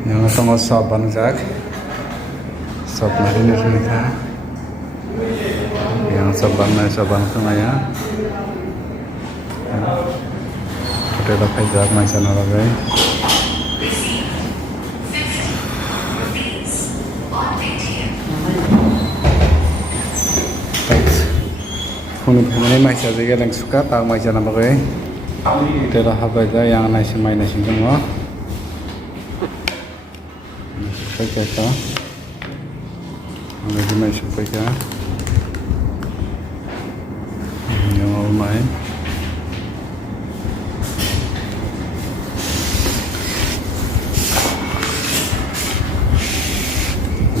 Yang tengah sop banjak, sop marinir nika. Yang sop tengah ya. Kita dapat jak macam apa lagi? Ini macam juga yang suka tak macam apa lagi? Kita dapat aja yang nasi semua. Supaya kita, lagi mai supaya yang mau main.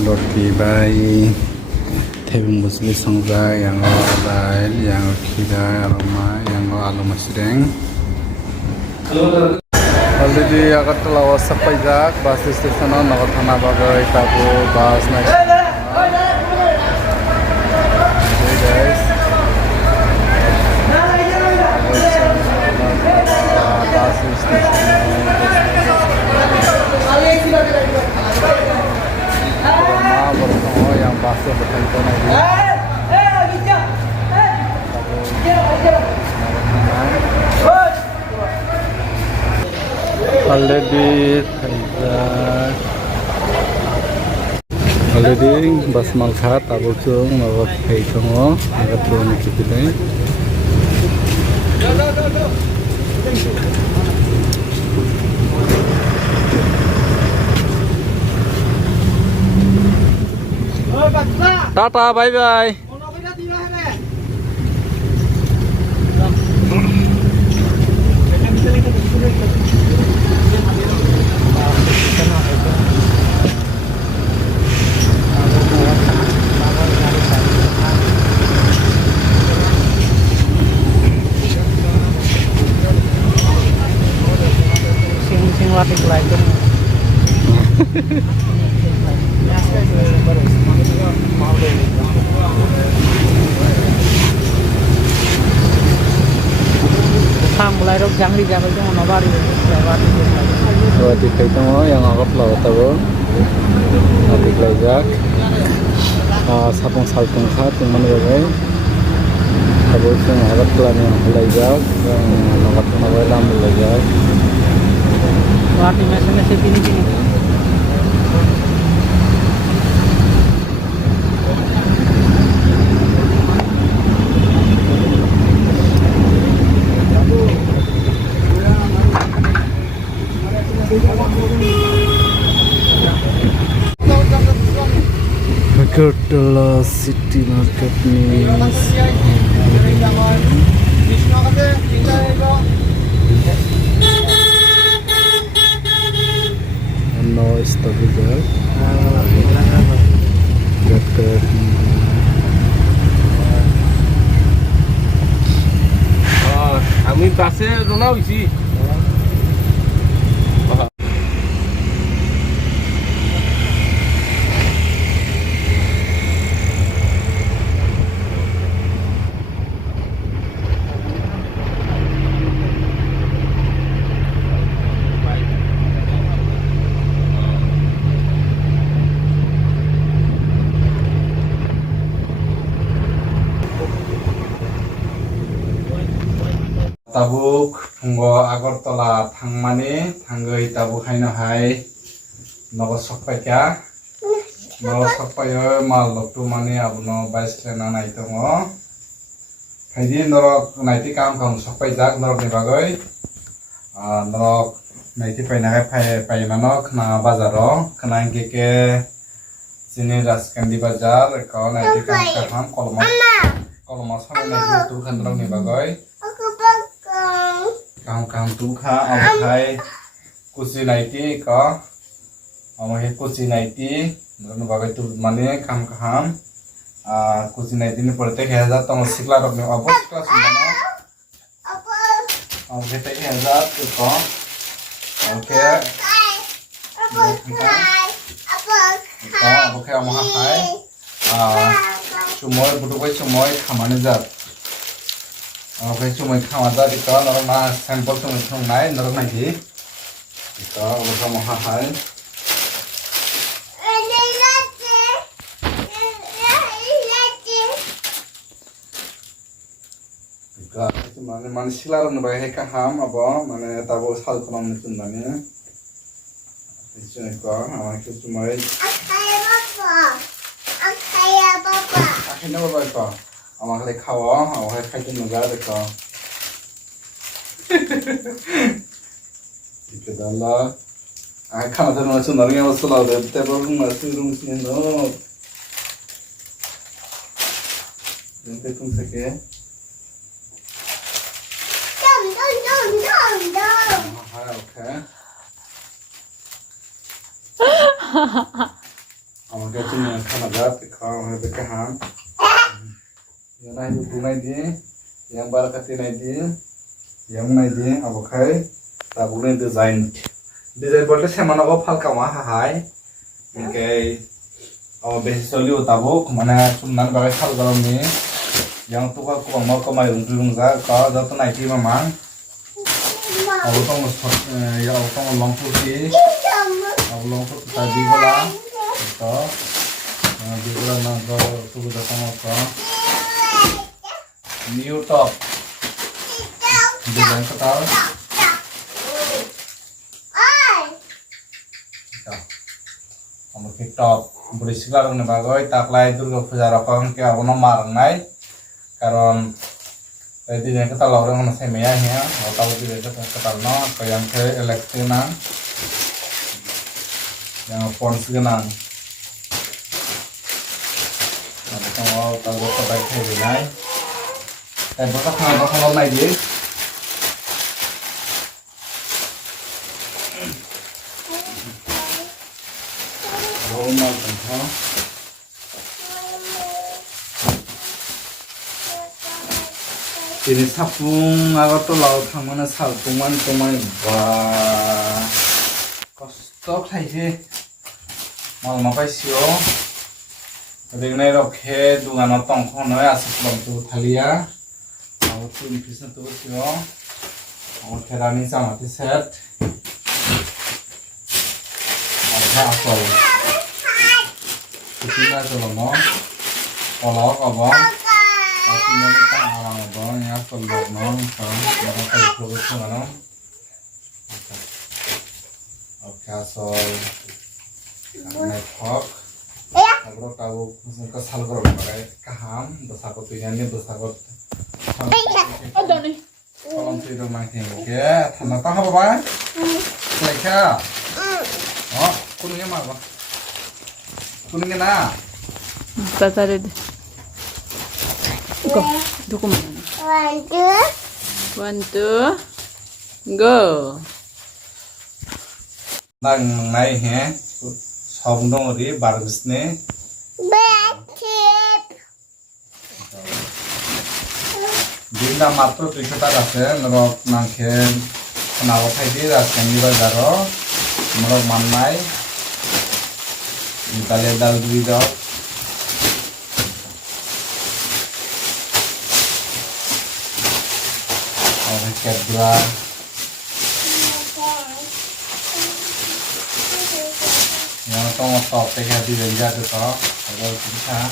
Roti bayi, tebing musli sangga yang dail, yang kira aroma, yang alu masreng. Already agar telah sampai jak bus station naga thana bagai tabu bus naik. Hey guys. Bus station. Yang bus berkaitan lagi. Already bas malkhat abo chung mago phei thongo aga drone kipilai Tata bye bye. Sing latih belajar. mulai rok jangri jabal itu mau bari Roti itu yang agak lawa tahu roti kelajak sapung saltung khat yang mana bagai tahu yang agak pelan yang kelajak yang agak nawa lam kelajak roti mesin ini Adalah City Market nih. No stop juga. Dekat. Kami pasnya runau isi. Tabuk punggo Agartala thangmani thangai tabuk haino hai nogo sokpaika nogo sokpayo mal loktu mani abuno baislena nai tongo haidi norok naiti kam sokpaijak norok ni bagoi norok naiti paina hai painano khna bazaro khna keke sini raskandi bazar ko naiti kam koloma sami naiti tu khan norok ni bagoi Kang tu kha amkai kusi naiti ka amai kusi naiti nono bagai tu mane kam kusi naiti ni porte khaja tong sikla rok ni abos class mano amkai te khaja tu ko amkai amkai amha hai sumoy butukai sumoy khamane jat Oke, cuma kamada di kau normal sampel cuma nai normal di kau bersama hal Mana silar nu bagai kaham apa mana tabu sal kolam nutun mana. Ini ko amak cumai. Akhirnya apa ko? Amak le kawa, amak kaitun nuga ko. Itu adalah. Kana tu macam nari yang masalah deh. Tebal rumah sini no. Nanti tum seke. Okay. Amak cuma kana gat kau mereka ham. Yang lain bungai dia, yang barakati naik dia, yang naik dia, abokai, tabungan design. Design bolte semana ko falka ma hai. Okay. Oh basically utabuk mana sunan bagai fal garam ni. Yang tu ko mau ko mai ung za ka jat naik ti mamang. Abu tong ya abu tong long putih. Abu long putih tadi bola. Itu. Di bola naga tu datang apa. New top. Design ketal. Amuk top berisik nih bagai taklai Durga Puja rakam ke abono marnai karon tadi yang kita lawan mana saya meyah ya tahu tidak kita no yang ke elektrina yang pons genang nah kita mau tahu terbaik hari ini tapi bakal kalau naik dia rumah kan ini sapung agak tuh laut mana salpungan tuman bah kostok saja mal makai sio dengan roke dungan otong kono ya sebelum tuh thalia aku tuh bisa tuh sio aku kerani sama t-shirt apa Kita coba mau kalau apa? Aku mau kita orang apa? Ya kalau mau kan mereka itu mana? Oke, so naik hok. Aku tahu kesal kalau pakai kaham, besar kotunya ini besar kot. Ada nih. Kalau tidak makin, oke. Tanah apa pak? Mereka. Oh, kuningnya apa? Kuningnya na? Tata deh. Go. Dukung mana? 1, 2, go. Nang naik he, sabun ri bagus ne. Dinda matro pikata rasa, nerok nangken kenal tadi rasa ni bagaro, nerok manai. Dale dal video. Oke, kedua. Yang tong top tega di renja tu to, agak susah.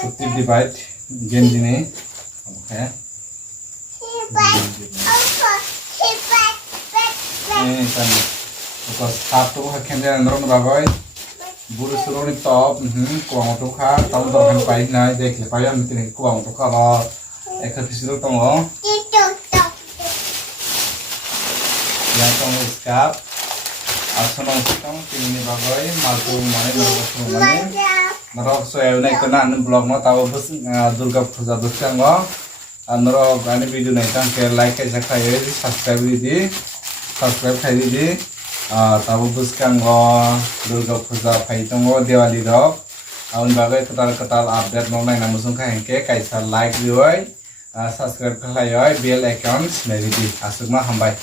Shooting divide game ini, oke. Ini kan, because satu hakim dia nurun bagai, buru suruh ni top, kuang untuk kah, tahu dorang paling naik dek, lepas yang mungkin kuang untuk kalau ekor disuruh tunggu, yang tunggu skap, asal nongkrong ini bagai, malu mana nongkrong mana. Narok saya naik kena anu blog mau tahu bus Durga Puja dusnya mau, narok ane video naik kan ke like aja kayak subscribe di, tahu bus kan mau Durga Puja kayak itu mau Diwali dok, aun bagai ketal update mau naik namun sungka hengke kayak like dioi, subscribe ke layoi bell account dari di asuk mah hambai.